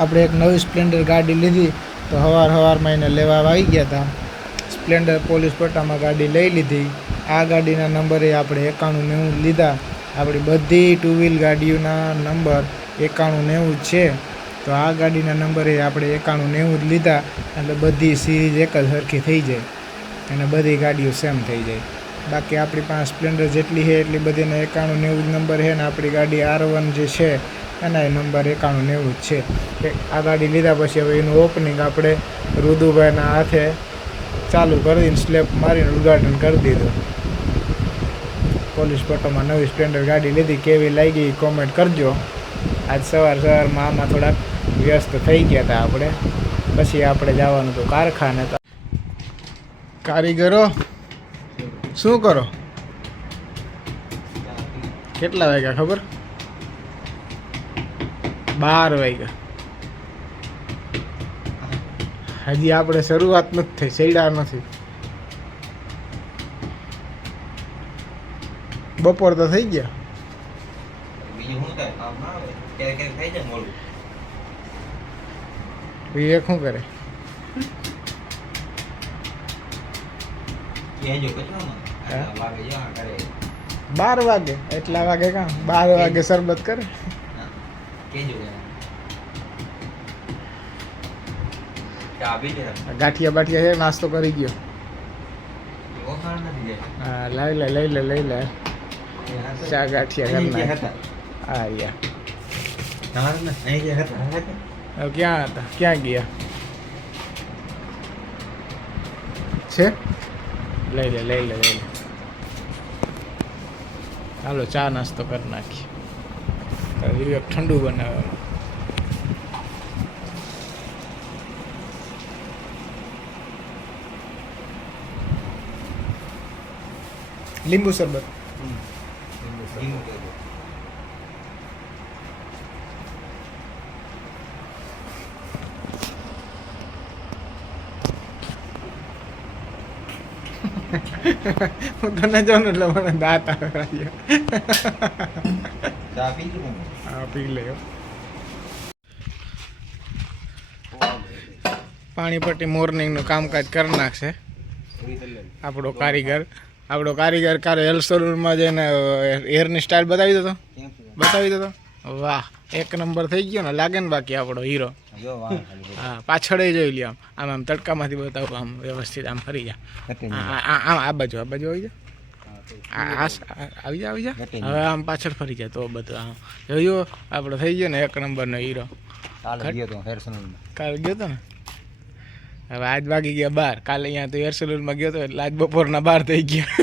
આપણે એક નવી સ્પ્લેન્ડર ગાડી લીધી તો સવારમાં એને લેવા આવી ગયા હતા. સ્પ્લેન્ડર પોલીસ પટ્ટામાં ગાડી લઈ લીધી. આ ગાડીના નંબરે આપણે 9190 લીધા. આપણી બધી ટુ વ્હીલ ગાડીઓના નંબર 9190 છે. તો આ ગાડીના નંબરે આપણે 9190 લીધા એટલે બધી સિરીઝ એક જ સરખી થઈ જાય અને બધી ગાડીઓ સેમ થઈ જાય. બાકી આપણી પાસે સ્પ્લેન્ડર જેટલી છે એટલી બધીને 9190 નંબર છે ને આપણી ગાડી R1 જે છે એના નંબર 9190 છે. આ ગાડી લીધા પછી હવે એનું ઓપનિંગ આપણે રુદુભાઈના હાથે ચાલુ કરીને સ્લેપ મારીને ઉદ્ઘાટન કરી દીધું. પોલીસ પટ્ટોમાં નવી સ્પ્લેન્ડર ગાડી લીધી, કેવી લાગી કોમેન્ટ કરજો. આજ સવારમાં આમાં થોડાક વ્યસ્ત થઈ ગયા હતા આપણે. પછી આપણે જવાનું હતું કારખાને. કારીગરો શું કરો? કેટલા વાગ્યા ખબર? 12 વાગ્યા. હજી આપણે શરૂઆત નથી થઈ, સૈડા નથી. બપોર તો થઈ ગયા. વિવેક શું કરે? 12 વાગે એટલા વાગે કાં 12 વાગે શરબત કરે. ગાંઠિયા બાઠિયા છે, નાસ્તો કરી ગયો. હા લઈ લે ચા ગાંઠિયા ઘરના. હા યા ક્યાં હતા? ક્યાં ગયા છે? લઈ લે હાલો ચા નાસ્તો કરી નાખીએ. વિવેક ઠંડુ બનાવે. લીંબુ શરબત. હું તને જાઉં એટલે મને દાંત આવે. હા પી લે. પાણીપટ્ટી મોર્નિંગનું કામકાજ કરી નાખશે આપણો કારીગર. કારે હેર સલૂનમાં જઈને હેરની સ્ટાઇલ બતાવી દો. વાહ, એક નંબર થઈ ગયો ને, લાગે ને બાકી આપણો હીરો. હા પાછળ જોઈ લ્યો. આમ તડકામાંથી બતાવો. આમ વ્યવસ્થિત આમ ફરી જા. આ બાજુ આવી જા. હવે આમ પાછળ ફરી જાય તો બધું આમ જોયું. આપણો થઈ ગયો ને એક નંબરનો હીરો. કાલે ગયો તો ને. હવે આજ વાગી ગયા 12. કાલે અહીંયા તો હેર સલૂનમાં ગયો હતો એટલે આજ બપોરના 12 થઈ ગયા.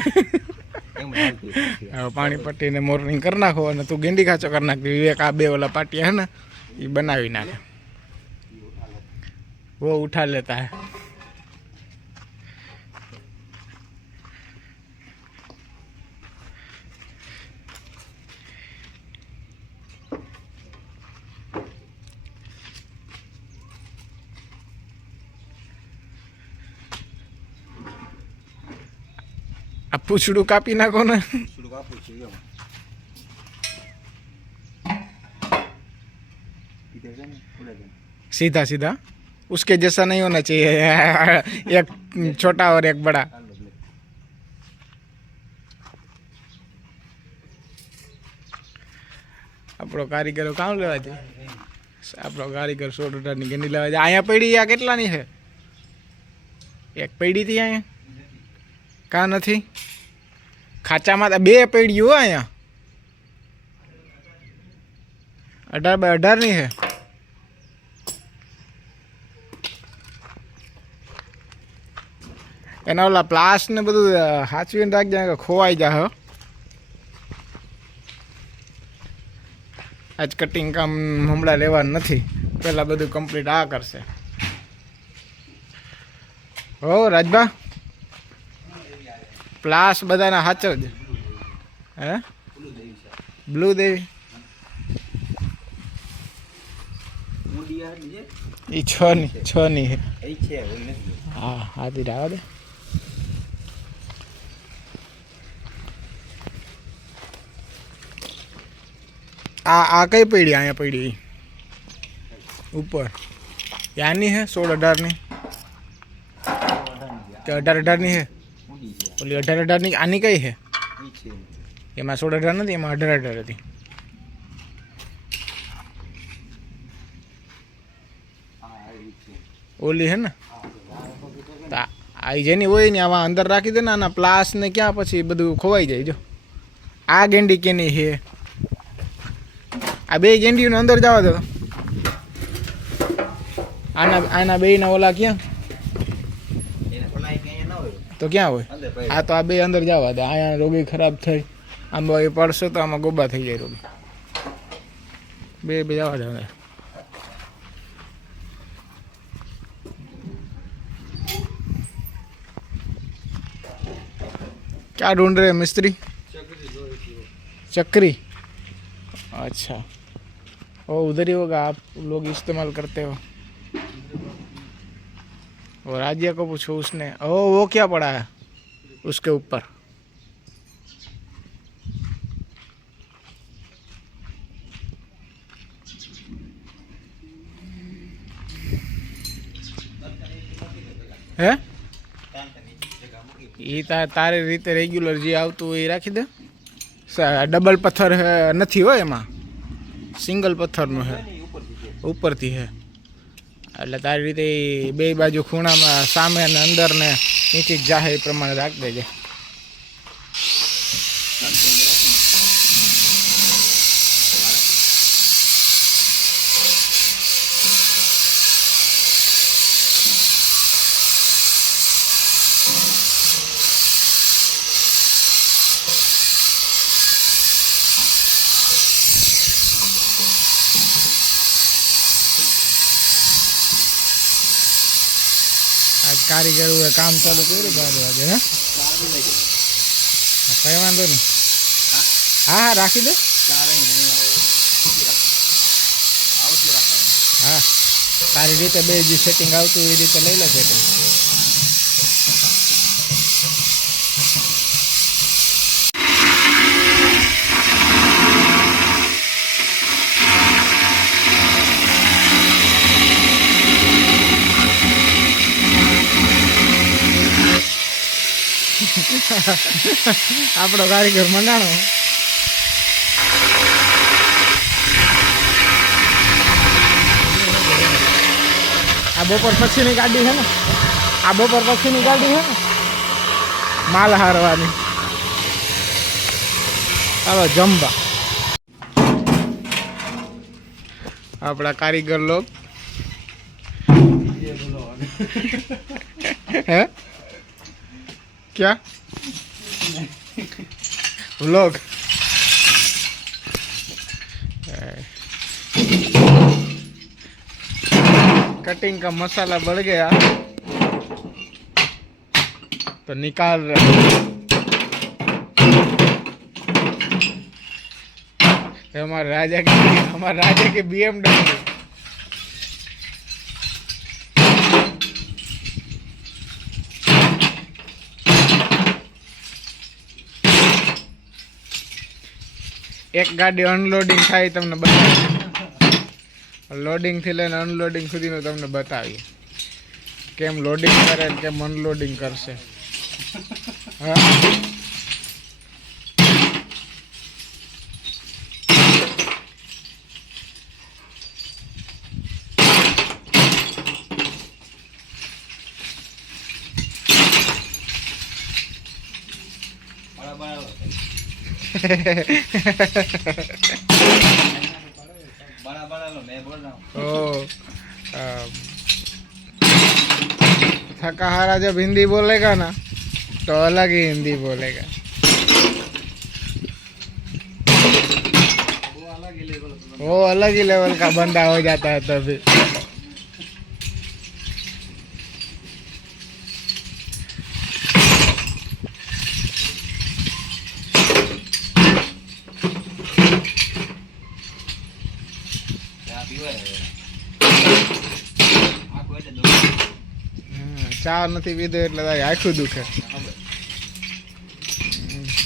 હવે પાણીપટ્ટીને મોર્નિંગ કરી નાખો અને તું ગેંડી ખાચો કરી નાખ. વિવેક આ બે ઓલા પાટિયા હે ને એ બનાવી નાખે. वो उठा लेता है. આ પૂછડું કાપી નાખો ને. सीधा सीधा उसके जैसा नहीं होना चाहिए. एक छोटा और एक बड़ा. આપણો કારીગરો કામ લેવા છે. આપણો કારીગર 100 ની ગેંડી લેવા જાય. અહીંયા પડી આ કેટલાની છે? એક પડી હતી અહીંયા. કા નથી? ખાચામાં 2 પડીઓ અહીંયા. 18x18 ની છે. એના ઓલા પ્લાસ ને બધું સાચવીને રાખજે, ખોવાઈ જાય. આજ કટિંગ કામ હમણાં લેવાનું નથી, પહેલાં બધું કમ્પ્લીટ આ કરશે. હો રાજભા, પ્લાસ બધાના સાચવજે. હે બ્લુ દેવી એ 6 ની છે. હા હાથી રાવા દે. આ કઈ પડી? અહીંયા પડી ऊपर यानी है 16-18 કે 18-18 है ઓલી 18-18 આની કઈ છે એમાં 16-18 નથી એમાં 18-18 હતી ઓલી હે ને આ જેની હોય ને આવા અંદર રાખી દે ને આના પ્લાસ ને ક્યાં પછી બધું ખોવાઈ જાય જો આ ગેંડી કેની છે આ બે ગેંડીઓને અંદર જવા દો આના બેયના ઓલા ક્યાં તો ક્યાં હોય આ તો આ બે અંદર જવા દે અહીંયા રોગી ખરાબ થઈ આમ એ પડશે તો આમાં ગોબા થઈ જાય રોગી બે જવા દે क्या ढूंढ रहे हैं मिस्त्री चक्री अच्छा वो उधर ही होगा आप लोग इस्तेमाल करते हो और राजिया को पूछो उसने ओ वो क्या पड़ा है उसके ऊपर है એ તારી રીતે રેગ્યુલર જે આવતું હોય એ રાખી દે ડબલ પથ્થર નથી હોય એમાં સિંગલ પથ્થરનું છે ઉપરથી છે એટલે તારી રીતે બે બાજુ ખૂણામાં સામે ને અંદર ને નીચે જ જાહે એ પ્રમાણે રાખી દેજે कारीगर हुए काम चालू कर 12 वागे है कई वांधो नहीं हाँ हाँ राखी दे हाँ तारी रीते बे जी सेटिंग आवतुं ए रीते लई ले सेटिंग આપણો કારીગર મંગાણો આ બપોર પછીની ગાડી છે ને આ બપોર પછીની ગાડી છે ને માલ હારવાની ચાલો જમવા આપણા કારીગર લોગ હે क्या व्लॉग कटिंग का मसाला बढ़ गया तो निकाल रहे हमारे राजा के BMW एक गाड़ी अनलोडिंग थाय तमने बतावी लोडिंग थी लईने अनलोडिंग सुधीनो तमने बतावी केम लोडिंग करे केम अनलोडिंग करशे हाँ थकाहारा जब हिंदी बोलेगा ना तो अलग ही हिंदी बोलेगा वो अलग ही लेवल का बंदा हो जाता है तभी ચા નથી પીધો એટલે આખું દુખે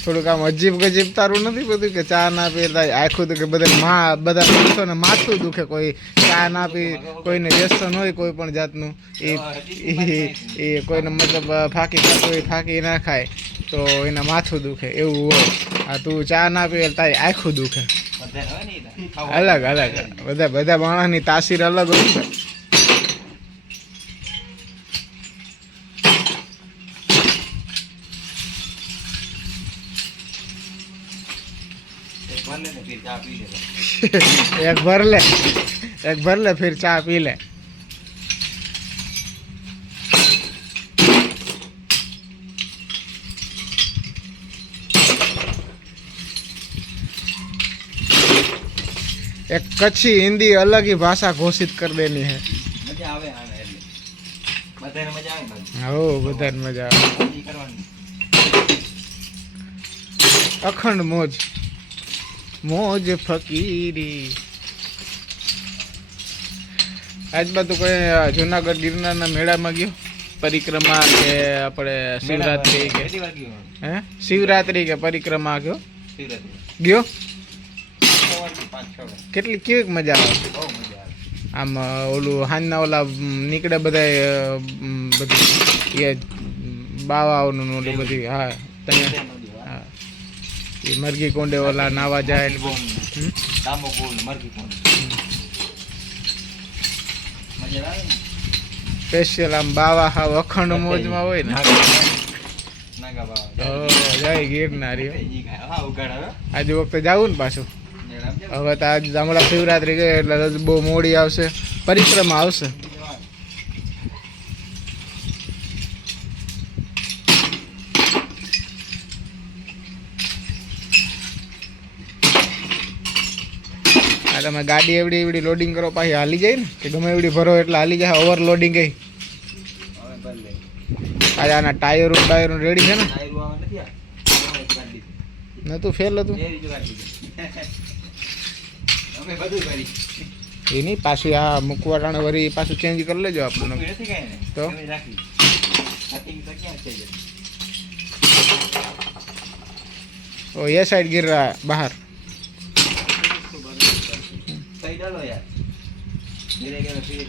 થોડુંક આમ અજીબ ગજીબ તારું નથી બધું કે ચા ના પીતા આખું તો કે બધા માણસોને માથું દુખે કોઈ ચા ના પી કોઈને વ્યસન હોય કોઈ પણ જાતનું એ કોઈને મતલબ ફાંકી ખાતું હોય ફાંકી ના ખાય તો એના માથું દુખે એવું હોય. આ તું ચા ના પીએ તારી આખું દુખે. અલગ અલગ બધા માણસની તાસીર અલગ હોય છે. एक भर ले फिर चाय पी ले. एक कच्ची हिंदी अलग ही भाषा घोषित कर देनी है. मजा आवे बधाने मजा आवे. हो बधाने मजा आवे. अखंड मोज મોજ ફકીરી. આજ બાજુ કોઈ જુનાગઢ ગિરનારના મેળામાં ગયો પરિક્રમા કે આપણે શિવરાત્રી કે હે શિવરાત્રી કે પરિક્રમા ગયો કેટલી કેવી મજા આવે આમ ઓલું હાંજના ઓલા નીકળે બધા બધી એ બાવાઓનું ઓલું બધી હા ત્યાં મરઘી કોંડે ઓલા નાવા જાય સ્પેશિયલ આમ બાવા હા અખંડ મોજમાં હોય ને જય ગિરનારી. આજે વખતે જવું ને પાછું હવે તો આજ હમણાં શિવરાત્રી ગઈ એટલે બહુ મોડી આવશે પરિક્રમા આવશે. તમે ગાડી એવડી લોડિંગ કરો પાછી હાલી જાય ને કે ગમે એવડી ભરો એટલે હાલી જાય ઓવરલોડિંગ ગઈ. આજે આના ટાયરો રેડી છે ને નતું ફેલ હતું એ નહીં પાછું આ મૂકવા ટાણે વળી પાછું ચેન્જ કરી લેજો આપણને તો એ સાઈડ गिर रहा है बाहर. डालो यार गिरेगा तो फिर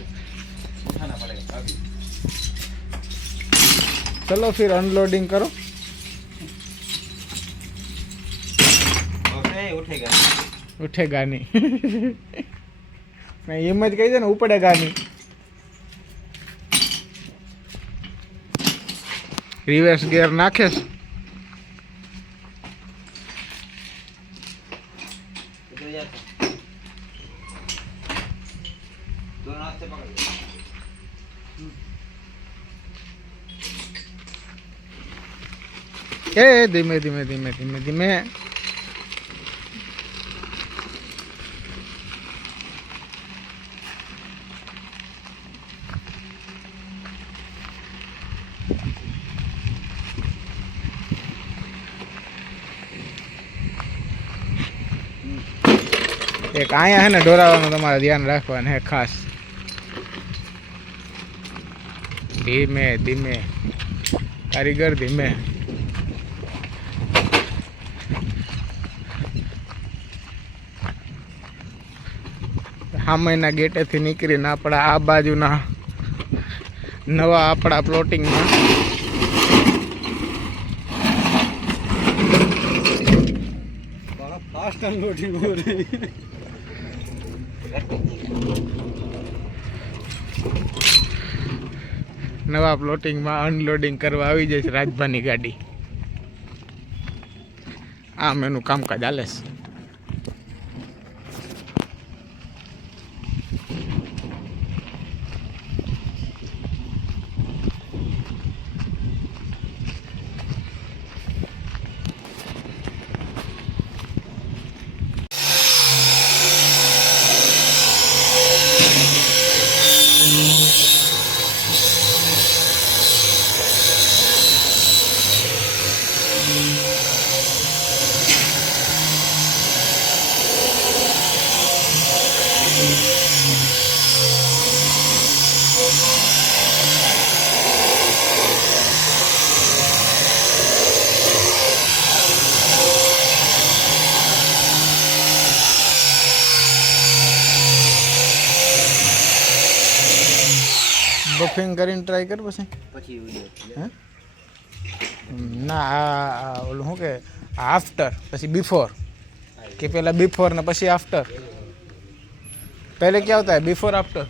उठाना पड़ेगा अभी. चलो फिर अनलोडिंग करो. ओके उठेगा नहीं मैं ये मत कही ना उपड़ेगा नहीं. रिवर्स गियर नाखे ए धीमे धीमे धीमे धीमे धीमे. एक आया है ना डोरावानो तुम्हारा ध्यान रखवाना है खास. धीमे धीमे कारीगर धीमे. સામેના ગેટેથી નીકળીને આપણા આ બાજુના નવા આપણા પ્લોટિંગમાં નવા પ્લોટિંગમાં અનલોડિંગ કરવા આવી જાય છે રાજભાની ગાડી. આમ એનું કામકાજ ચાલે છે. બફિંગ કરીને ટ્રાય કર પછી હે ના આ ઓલું શું કે આફ્ટર પછી બિફોર કે પહેલાં બિફોર ને પછી આફ્ટર पहले क्या होता है बिफोर आफ्टर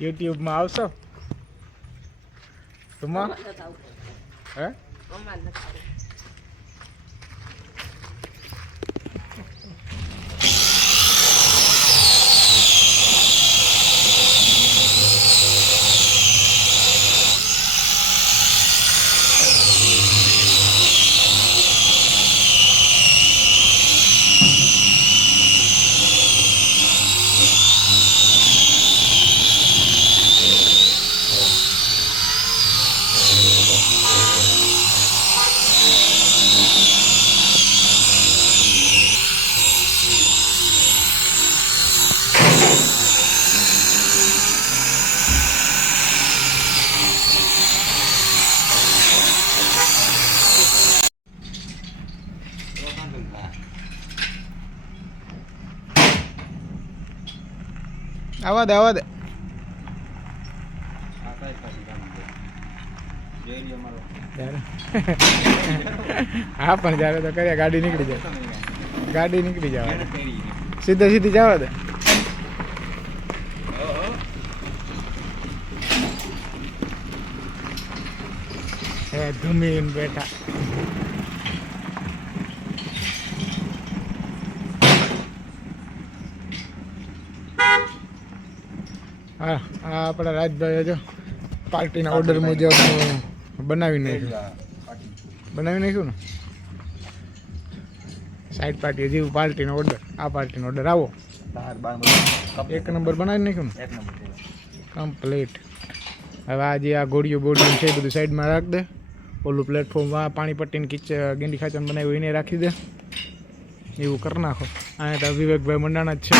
यूट्यूब में आवशो तुम्हारा है आवा दे हाँ पर जा तो कर गाड़ी निकली जाए सीधे सीधी जावा दे धूमीन बैठा हाँ अपना राजभाई जो पार्टी ऑर्डर मुजब बनावी नाख्યું ને સાઈડ પાર્ટી જેવું પાર્ટીનો ઓર્ડર આ પાર્ટીનો ઓર્ડર આવો એક નંબર બનાવી નાખ્યું ને કમ્પ્લીટ હવે આ જે આ ગોળીઓ બોડીઓ છે બધું સાઈડમાં રાખ દે ઓલું પ્લેટફોર્મમાં પાણી પટ્ટીને ગેંડી ખાચાને બનાવ્યું એને રાખી દે એવું કરી નાખો અહીંયા તો વિવેકભાઈ મંડાણા જ છે